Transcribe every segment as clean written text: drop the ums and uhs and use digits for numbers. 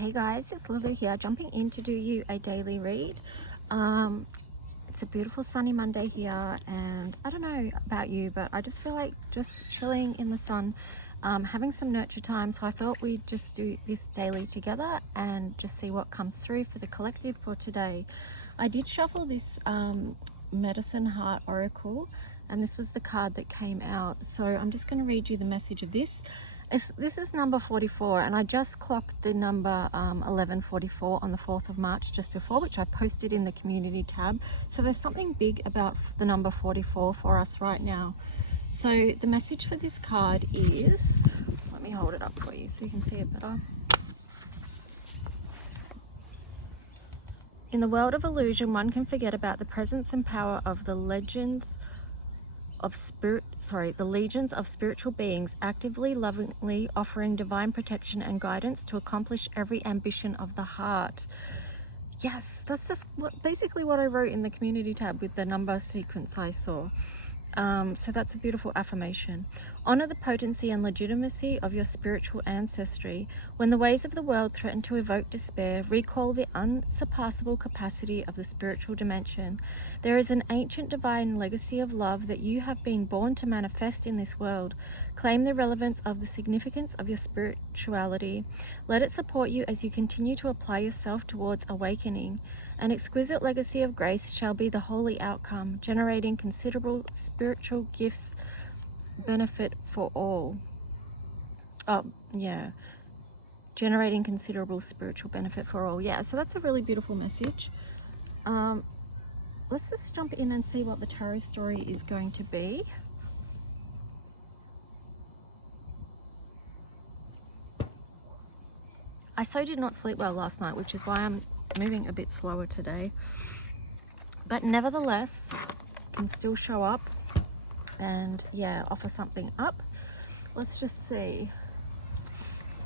Hey guys, it's Lulu here, jumping in to do you a daily read. It's a beautiful sunny Monday here, and I don't know about you, but I just feel like just chilling in the sun, having some nurture time. So I thought we'd just do this daily together and just see what comes through for the collective for today. I did shuffle this Medicine Heart Oracle, and this was the card that came out. So I'm just going to read you the message of this. This is number 44, and I just clocked the number 1144 on the 4th of March just before, which I posted in the community tab. So there's something big about the number 44 for us right now. So the message for this card is, let me hold it up for you so you can see it better. In the world of illusion, one can forget about the presence and power of the legions of spiritual beings, actively, lovingly offering divine protection and guidance to accomplish every ambition of the heart. Yes, that's just basically what I wrote in the community tab with the number sequence I saw. So that's a beautiful affirmation. Honor the potency and legitimacy of your spiritual ancestry. When the ways of the world threaten to evoke despair, recall the unsurpassable capacity of the spiritual dimension. There is an ancient divine legacy of love that you have been born to manifest in this world. Claim the relevance of the significance of your spirituality. Let it support you as you continue to apply yourself towards awakening. An exquisite legacy of grace shall be the holy outcome, generating considerable spiritual gifts, benefit for all. Generating considerable spiritual benefit for all. Yeah, so that's a really beautiful message. Let's just jump in and see what the tarot story is going to be. I so did not sleep well last night, which is why I'm moving a bit slower today. But nevertheless, can still show up and offer something up. Let's just see.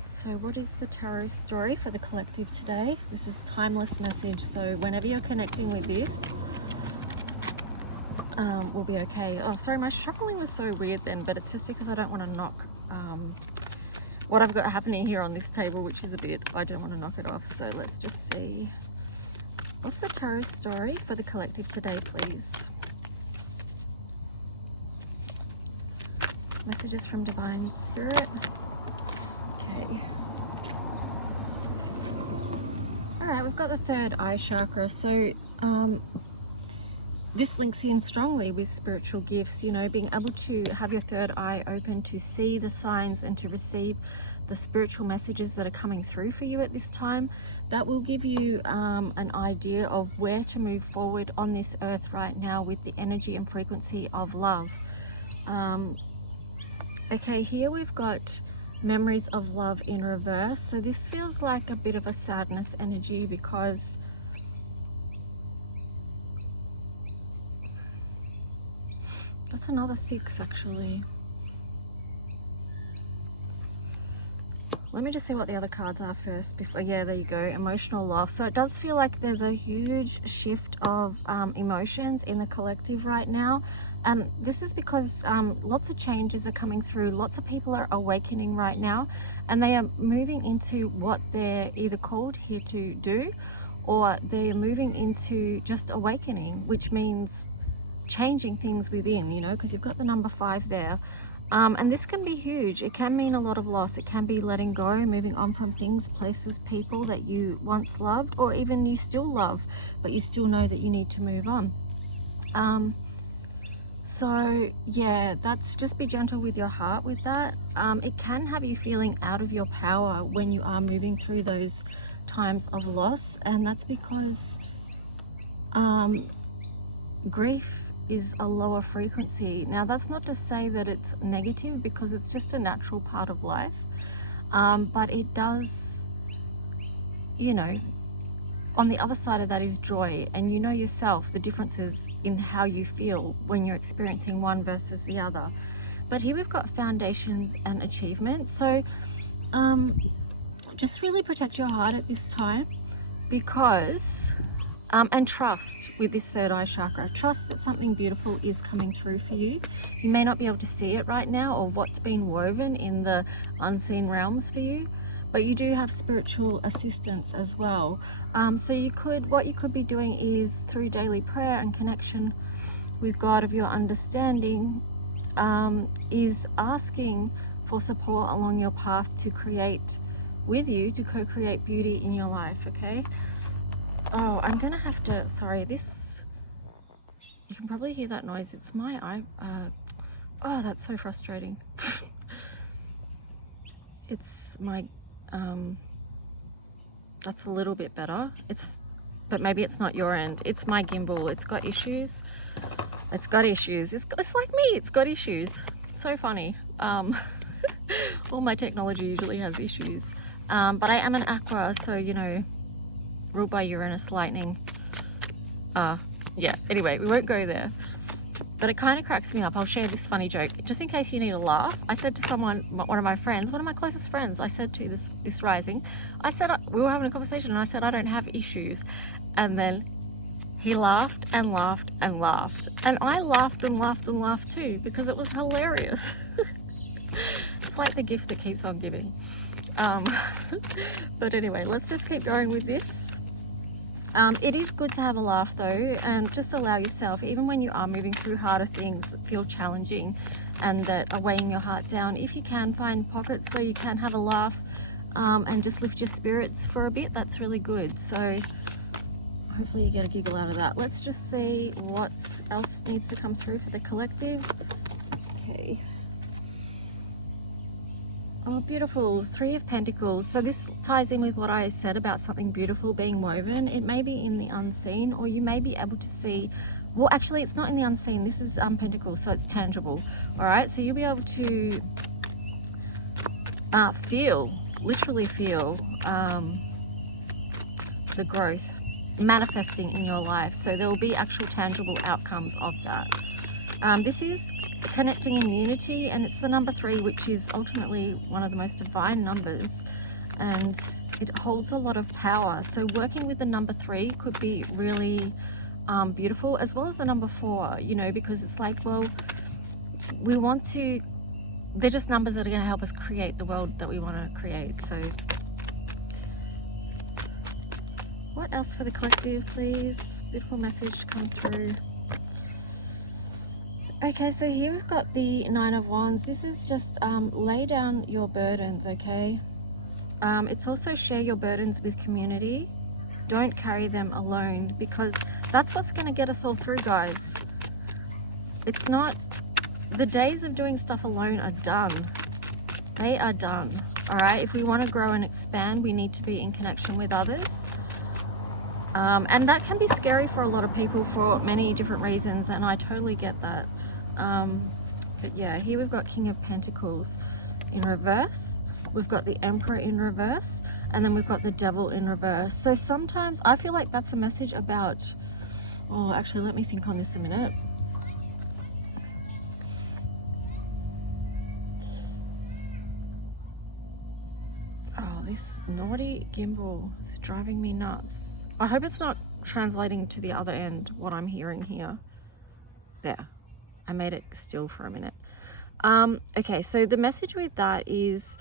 So what is the tarot story for the collective today? This is timeless message, so whenever you're connecting with this, we'll be okay. Oh, sorry, my shuffling was so weird then, but it's just because I don't want to knock what I've got happening here on this table, which is I don't want to knock it off. So let's just see. What's the tarot story for the collective today, please? Messages from Divine Spirit. Okay. Alright, we've got the third eye chakra. So this links in strongly with spiritual gifts, being able to have your third eye open to see the signs and to receive the spiritual messages that are coming through for you at this time. That will give you an idea of where to move forward on this earth right now with the energy and frequency of love. Okay, here we've got memories of love in reverse. So this feels like a bit of a sadness energy because that's another 6 actually. Let me just see what the other cards are first before, there you go, emotional loss. So it does feel like there's a huge shift of emotions in the collective right now. And this is because lots of changes are coming through. Lots of people are awakening right now, and they are moving into what they're either called here to do, or they're moving into just awakening, which means changing things within, because you've got the number 5 there. And this can be huge. It can mean a lot of loss. It can be letting go, moving on from things, places, people that you once loved, or even you still love, but you still know that you need to move on. So yeah, that's just be gentle with your heart with that. It can have you feeling out of your power when you are moving through those times of loss, and that's because grief is a lower frequency. Now that's not to say that it's negative, because it's just a natural part of life, but it does, on the other side of that is joy, and yourself the differences in how you feel when you're experiencing one versus the other. But here we've got foundations and achievements. So just really protect your heart at this time, because and trust with this third eye chakra. Trust that something beautiful is coming through for you. You may not be able to see it right now, or what's been woven in the unseen realms for you, but you do have spiritual assistance as well. So what you could be doing is, through daily prayer and connection with God of your understanding, is asking for support along your path to create with you, to co-create beauty in your life. Okay. Oh, I'm gonna have to, sorry, this, you can probably hear that noise. It's my oh, that's so frustrating. It's my that's a little bit better. But maybe it's not your end. It's my gimbal. It's got issues. It's like me. It's got issues. So funny. All my technology usually has issues. But I am an aqua, so, you know, ruled by Uranus, lightning. Yeah, anyway, we won't go there. But it kind of cracks me up. I'll share this funny joke, just in case you need a laugh. I said to someone, one of my friends, one of my closest friends, I said to this rising, I said, we were having a conversation, and I said, I don't have issues. And then he laughed and laughed and laughed. And I laughed and laughed and laughed too, because it was hilarious. It's like the gift that keeps on giving. But anyway, let's just keep going with this. It is good to have a laugh though, and just allow yourself, even when you are moving through harder things that feel challenging and that are weighing your heart down, if you can find pockets where you can have a laugh and just lift your spirits for a bit, that's really good. So hopefully you get a giggle out of that. Let's just see what else needs to come through for the collective. Okay. Oh, beautiful. 3 of Pentacles. So this ties in with what I said about something beautiful being woven. It may be in the unseen, or you may be able to see, well, actually it's not in the unseen. This is Pentacles, so it's tangible. All right, so you'll be able to literally feel the growth manifesting in your life. So there will be actual tangible outcomes of that. This is connecting in unity, and it's the number 3, which is ultimately one of the most divine numbers, and it holds a lot of power. So working with the number 3 could be really beautiful, as well as the number 4, you know, because it's like, well, they're just numbers that are going to help us create the world that we want to create. So what else for the collective, please? Beautiful message to come through. Okay, so here we've got the 9 of Wands. This is just lay down your burdens, okay? It's also share your burdens with community. Don't carry them alone, because that's what's going to get us all through, guys. It's not, the days of doing stuff alone are done. They are done, all right? If we want to grow and expand, we need to be in connection with others. And that can be scary for a lot of people for many different reasons, and I totally get that. But yeah, here we've got King of Pentacles in reverse. We've got the Emperor in reverse, and then we've got the Devil in reverse. So sometimes I feel like that's a message about, oh, actually, let me think on this a minute. Oh, this naughty gimbal is driving me nuts. I hope it's not translating to the other end, what I'm hearing here. There, I made it still for a minute. Okay, so the message with that is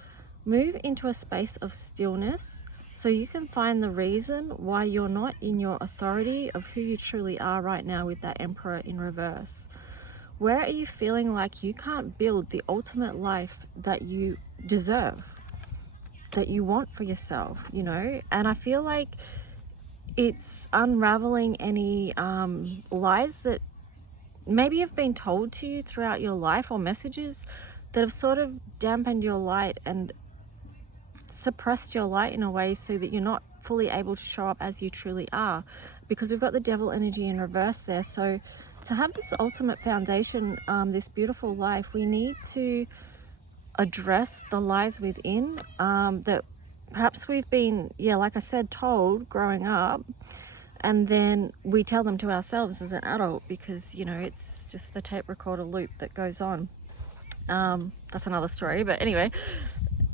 move into a space of stillness so you can find the reason why you're not in your authority of who you truly are right now with that Emperor in reverse. Where are you feeling like you can't build the ultimate life that you deserve, that you want for yourself, you know? And I feel like it's unraveling any lies that maybe have been told to you throughout your life, or messages that have sort of dampened your light and suppressed your light in a way so that you're not fully able to show up as you truly are, because we've got the Devil energy in reverse there. So to have this ultimate foundation, this beautiful life, we need to address the lies within that perhaps we've been, like I said, told growing up, and then we tell them to ourselves as an adult, because, you know, it's just the tape recorder loop that goes on. That's another story, but anyway,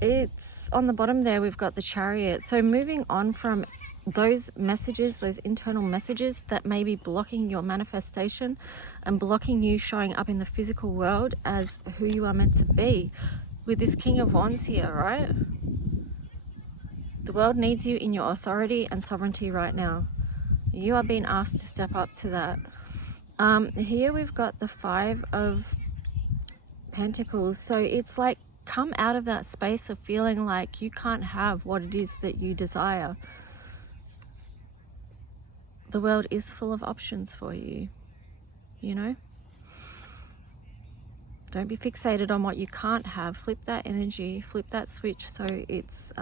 it's on the bottom there, we've got the Chariot. So moving on from those messages, those internal messages that may be blocking your manifestation and blocking you showing up in the physical world as who you are meant to be, with this King of Wands here, right? The world needs you in your authority and sovereignty right now. You are being asked to step up to that. Here we've got the 5 of Pentacles. So it's like, come out of that space of feeling like you can't have what it is that you desire. The world is full of options for you, you know? Don't be fixated on what you can't have. Flip that energy, flip that switch, so it's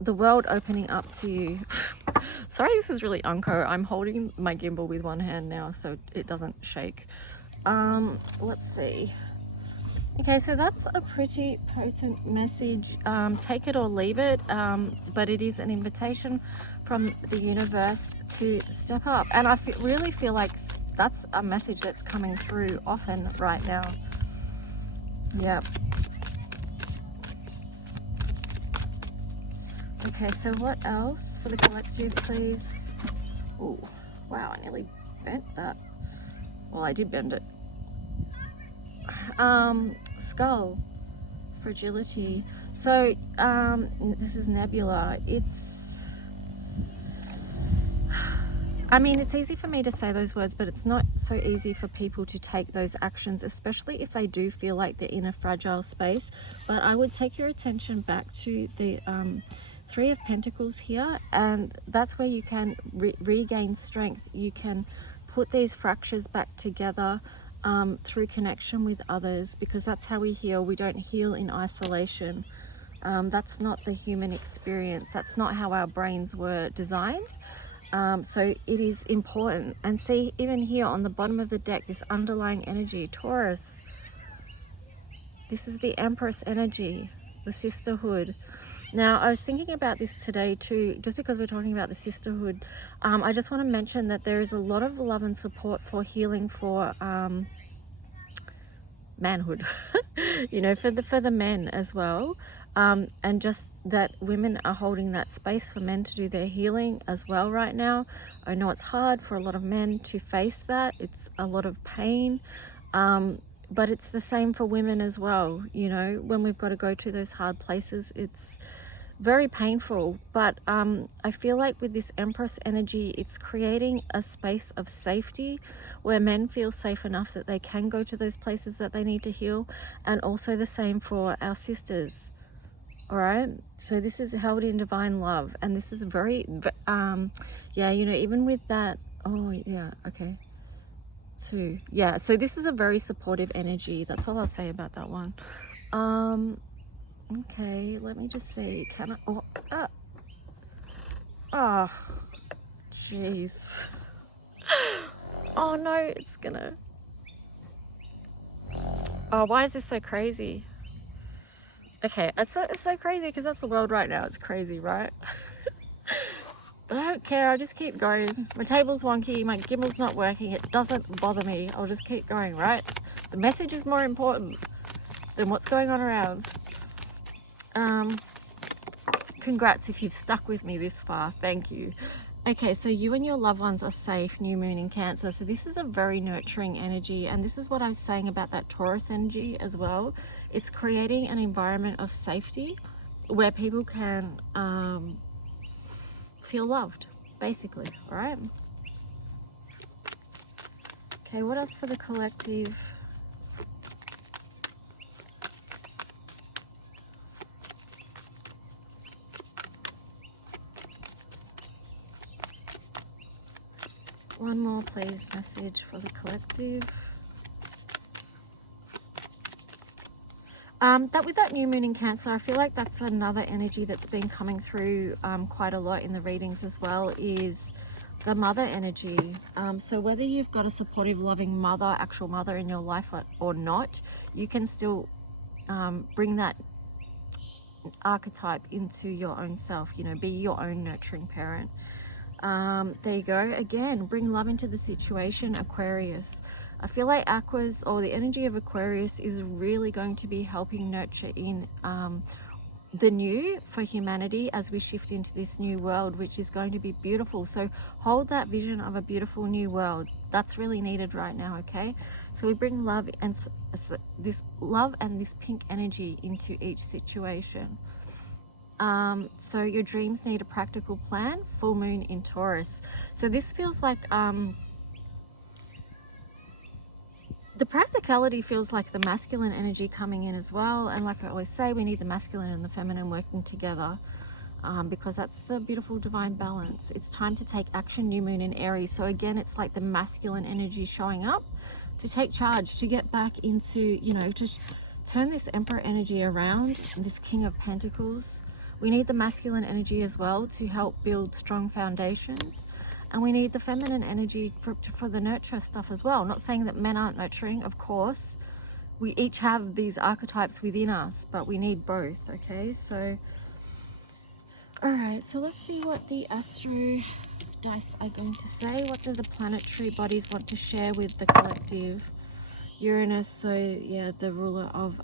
the world opening up to you. Sorry, this is really unco. I'm holding my gimbal with one hand now so it doesn't shake. Let's see. Okay, so that's a pretty potent message. Take it or leave it, but it is an invitation from the universe to step up. And I really feel like that's a message that's coming through often right now. Yeah. Okay, so what else for the collective, please? Oh, wow, I nearly bent that. Well, I did bend it. Skull, fragility. So this is Nebula. I mean, it's easy for me to say those words, but it's not so easy for people to take those actions, especially if they do feel like they're in a fragile space. But I would take your attention back to the 3 of Pentacles here, and that's where you can regain strength. You can put these fractures back together through connection with others, because that's how we heal. We don't heal in isolation. That's not the human experience. That's not how our brains were designed. So it is important. And see, even here on the bottom of the deck, this underlying energy, Taurus, this is the Empress energy, the sisterhood. Now, I was thinking about this today too, just because we're talking about the sisterhood. I just want to mention that there is a lot of love and support for healing for manhood, you know, for the men as well. And just that women are holding that space for men to do their healing as well right now. I know it's hard for a lot of men to face that. It's a lot of pain, but it's the same for women as well. You know, when we've got to go to those hard places, it's very painful. But I feel like with this Empress energy, it's creating a space of safety where men feel safe enough that they can go to those places that they need to heal, and also the same for our sisters. All right, so this is held in divine love, and this is very yeah, you know, even with that, oh yeah, okay, 2, yeah, so this is a very supportive energy. That's all I'll say about that one. Okay, let me just see, can I, oh jeez, oh no, it's gonna, oh, why is this so crazy? Okay, it's so crazy because that's the world right now. It's crazy, right? But I don't care. I just keep going. My table's wonky. My gimbal's not working. It doesn't bother me. I'll just keep going, right? The message is more important than what's going on around. Congrats if you've stuck with me this far. Thank you. Okay, so you and your loved ones are safe, new moon in Cancer. So this is a very nurturing energy. And this is what I was saying about that Taurus energy as well. It's creating an environment of safety where people can feel loved, basically, all right? Okay, what else for the collective? One more, please, message for the collective. That with that new moon in Cancer, I feel like that's another energy that's been coming through quite a lot in the readings as well, is the mother energy. So whether you've got a supportive, loving mother, actual mother in your life or not, you can still bring that archetype into your own self, you know, be your own nurturing parent. There you go. Again, bring love into the situation, Aquarius. I feel like Aquas, or the energy of Aquarius, is really going to be helping nurture in the new for humanity as we shift into this new world, which is going to be beautiful. So hold that vision of a beautiful new world. That's really needed right now, okay? So we bring love and this love and this pink energy into each situation. So your dreams need a practical plan. Full moon in Taurus. So this feels like the practicality feels like the masculine energy coming in as well. And like I always say, we need the masculine and the feminine working together. Because that's the beautiful divine balance. It's time to take action. New moon in Aries. So again, it's like the masculine energy showing up to take charge, to get back into, you know, to turn this Emperor energy around, this King of Pentacles. We need the masculine energy as well to help build strong foundations. And we need the feminine energy for the nurture stuff as well. Not saying that men aren't nurturing, of course. We each have these archetypes within us, but we need both, okay? So alright, so let's see what the astro dice are going to say. What do the planetary bodies want to share with the collective? Uranus, so yeah, the ruler of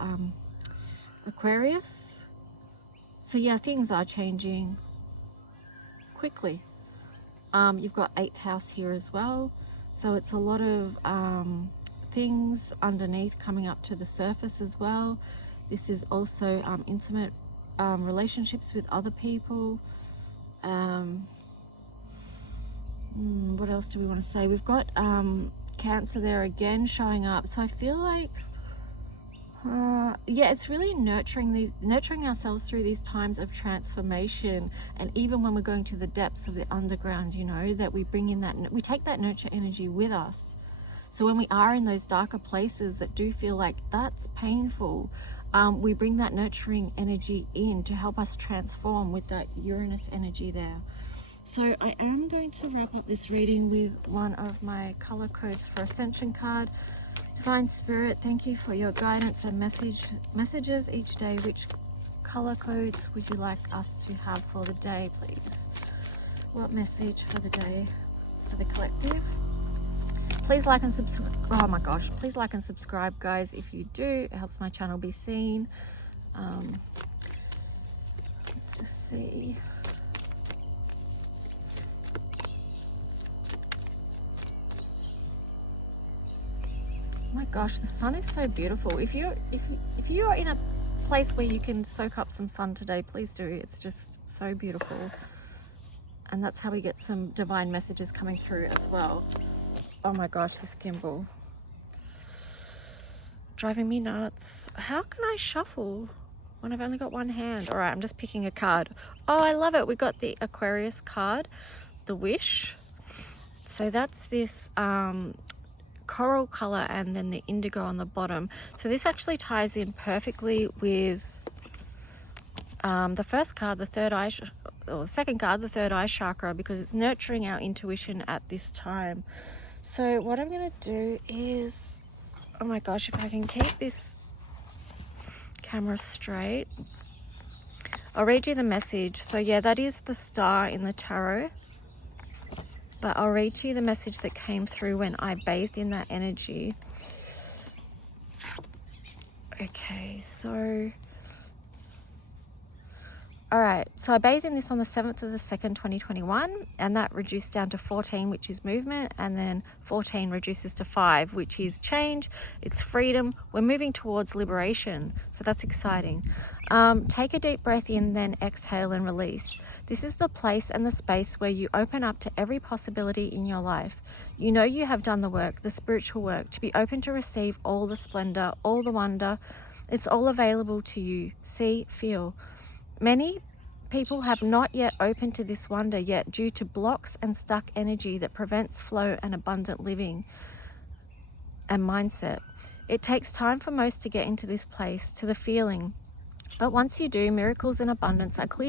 Aquarius. So yeah, things are changing quickly. You've got 8th house here as well. So it's a lot of things underneath coming up to the surface as well. This is also intimate relationships with other people. What else do we want to say? We've got Cancer there again showing up. So I feel like yeah, it's really nurturing ourselves through these times of transformation. And even when we're going to the depths of the underground, you know, that we bring in that, we take that nurture energy with us. So when we are in those darker places that do feel like that's painful, we bring that nurturing energy in to help us transform with that Uranus energy there. So I am going to wrap up this reading with one of my color codes for Ascension card. Divine Spirit, thank you for your guidance and messages each day. Which color codes would you like us to have for the day, please? What message for the day for the collective? Please like and subscribe. Oh my gosh, please like and subscribe, guys. If you do, it helps my channel be seen. Let's just see. Oh my gosh, the sun is so beautiful. If you are in a place where you can soak up some sun today, please do. It's just so beautiful. And that's how we get some divine messages coming through as well. Oh my gosh, this gimbal. Driving me nuts. How can I shuffle when I've only got one hand? All right, I'm just picking a card. Oh, I love it. We got the Aquarius card, the Wish. So that's this coral color and then the indigo on the bottom. So this actually ties in perfectly with the first card, the third eye, or the second card, the third eye chakra, because it's nurturing our intuition at this time. So what I'm going to do is, oh my gosh, if I can keep this camera straight, I'll read you the message. So yeah, that is the star in the tarot. But I'll read to you the message that came through when I bathed in that energy. Okay, so... Alright, so I bathed in this on the 7th of the 2nd, 2021, and that reduced down to 14, which is movement, and then 14 reduces to 5, which is change, it's freedom. We're moving towards liberation, so that's exciting. Take a deep breath in, then exhale and release. This is the place and the space where you open up to every possibility in your life. You know you have done the work, the spiritual work, to be open to receive all the splendor, all the wonder. It's all available to you. See, feel. Many people have not yet opened to this wonder yet due to blocks and stuck energy that prevents flow and abundant living and mindset. It takes time for most to get into this place, to the feeling. But once you do, miracles and abundance are clear